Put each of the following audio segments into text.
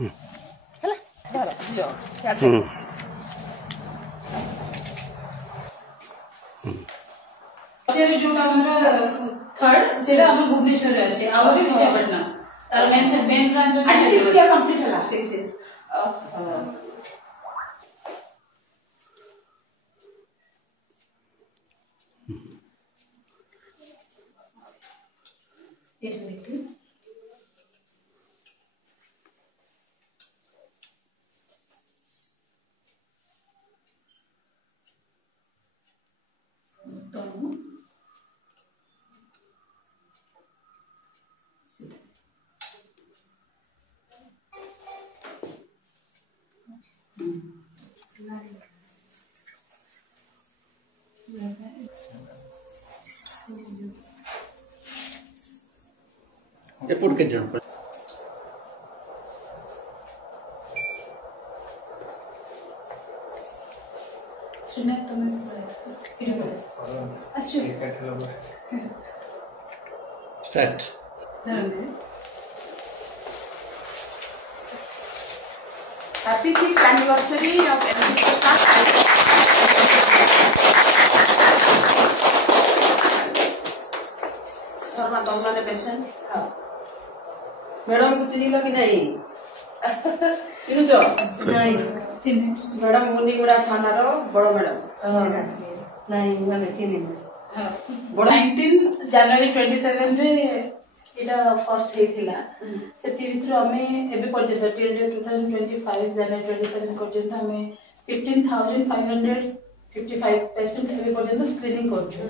ହେଲା ଧର ଝିଅ जोटा हमर थर्ड सेटा हमर भुवनेश्वर रे अछि आ ओरी विशाखापट्टनम तार मेन ब्रांच आज 6 ईयर कंप्लीट होला 6 ईयर ये देखिए तो एपुर के जन पर सुने तो मैं इधर बस अच्छा start Happy 6th anniversary of धर्मा दमला ने पेशेंट हां मैडम को चिन्हिल कि नहीं चिन्हुछ नहीं चिन्ह मैडम मुंडीगुड़ा थाना रो बड़ मैडम नहीं माने चिन्ह हां 19 जनवरी 27 रे इटा फर्स्ट हेतिला सेति भितर हमें एबे पर्यंत टिल 2025 जनवरी 27 पर्यंत हमें 15555 पेशेंट एबे पर्यंत स्क्रीनिंग करछु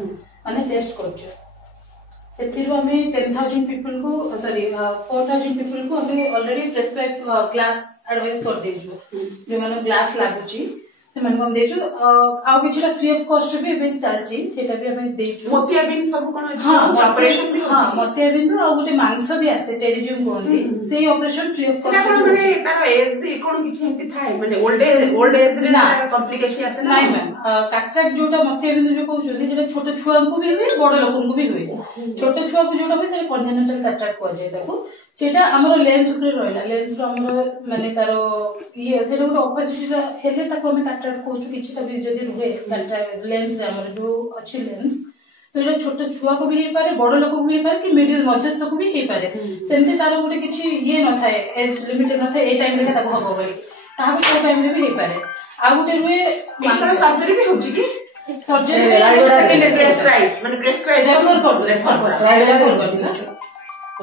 माने टेस्ट करछु सेतिरो हमें 10000 पीपल को सॉरी 4000 पीपल को हमें ऑलरेडी प्रेस्क्राइब ग्लास एडवाइस कर देछु जे माने ग्लास लागुची से मन हम देछु आ किछटा फ्री ऑफ कॉस्ट भी बे चलची सेटा भी हमें देछु मोतियाबिंद सब कोन हां ऑपरेशन भी हां मोतियाबिंद आ गुटे मांस भी आसे टेरिजियम कोनती सेही ऑपरेशन फ्री ऑफ कॉस्ट सेटा माने तार एज कोन किछ एंती थाय माने ओल्ड एज रे कॉम्प्लिकेशन आसे ना नहीं मैम कैटरेक्ट जोटा मोतियाबिंद जो कहउछोली जेटा छोट छुआ को भी हुए बड़ लोगन को भी हुए छोट छुआ को जोटा भी से कॉन्जेनिटल कैटरेक्ट को जाय ताको सेटा हमरो लेंस ऊपर रहला लेंस रो हमरो माने तारो ये सेटा गुटे ऑपोजिट हेले ताको हम कैटरेक्ट कहउछु किछटा भी जदी रुहे कैटरेक्ट लेंस हमरो जो अच्छी लेंस तो ये छोटे छुआ को भी हे पारे बड़ लोक को भी हे पारे कि मिडिल मध्यस्थ को भी हे पारे सेमती तारो गुटे किछि ये न थाए एज लिमिट न थाए ए टाइम रे ताको हबो बोली ताहा को टाइम रे भी हे पारे आ गुटे रुहे मात्र सर्जरी भी होछि कि सर्जरी सेकंड प्रेस्क्राइब माने प्रेस्क्राइब रेफर कर दो रेफर कर दो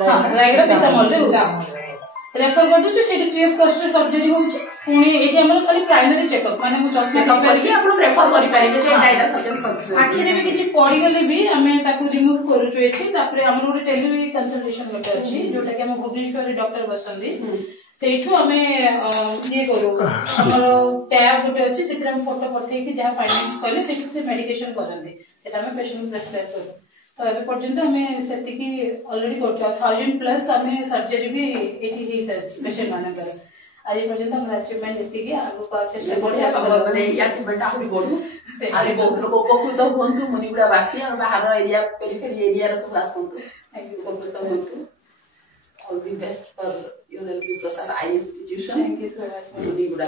हां लाइग्रा पिता मोल रे रेफर कर दो सेठी फ्री ऑफ कॉस्ट सर्जरी होछि पुणी एठी हमर खाली प्राइमरी चेकअप माने मु चेकअप करके आपण रेफर करि पारिबे जे डाटा सर्जन सर्जरी आखि रे भी किछि पड़ी गले भी हमें ताको रिमूव करूछु एठी तापरे हमर गोटे टेली कंसल्टेशन लेके अछि जोटा कि हम भुवनेश्वर डॉक्टर बसंदी सेठू हमें ये करू हमर टैब गोटे अछि सेतिर हम फोटो पठै कि जहा फाइनेंस करले सेठू से मेडिकेशन करंदी सेटा हम पेशेंट प्रेस्क्राइब करू तो एबे पर्यंत हमें सेति की ऑलरेडी करछु 1000 प्लस हमें सर्जरी भी एठी ही सर्च पेशेंट माने कर आज पर्यंत हम अचीवमेंट एति की आगु का चेष्टा बढ़िया माने या अचीवमेंट आहुरी बढु आरे बहुत लोग उपकृत होंतु मुनिगुडा वासी और बाहर एरिया पेरिफेरी एरिया रे सब आसंतु उपकृत होंतु all the best for UNLV Prasad Eye Institution. Thank you so much. मुनिगुडा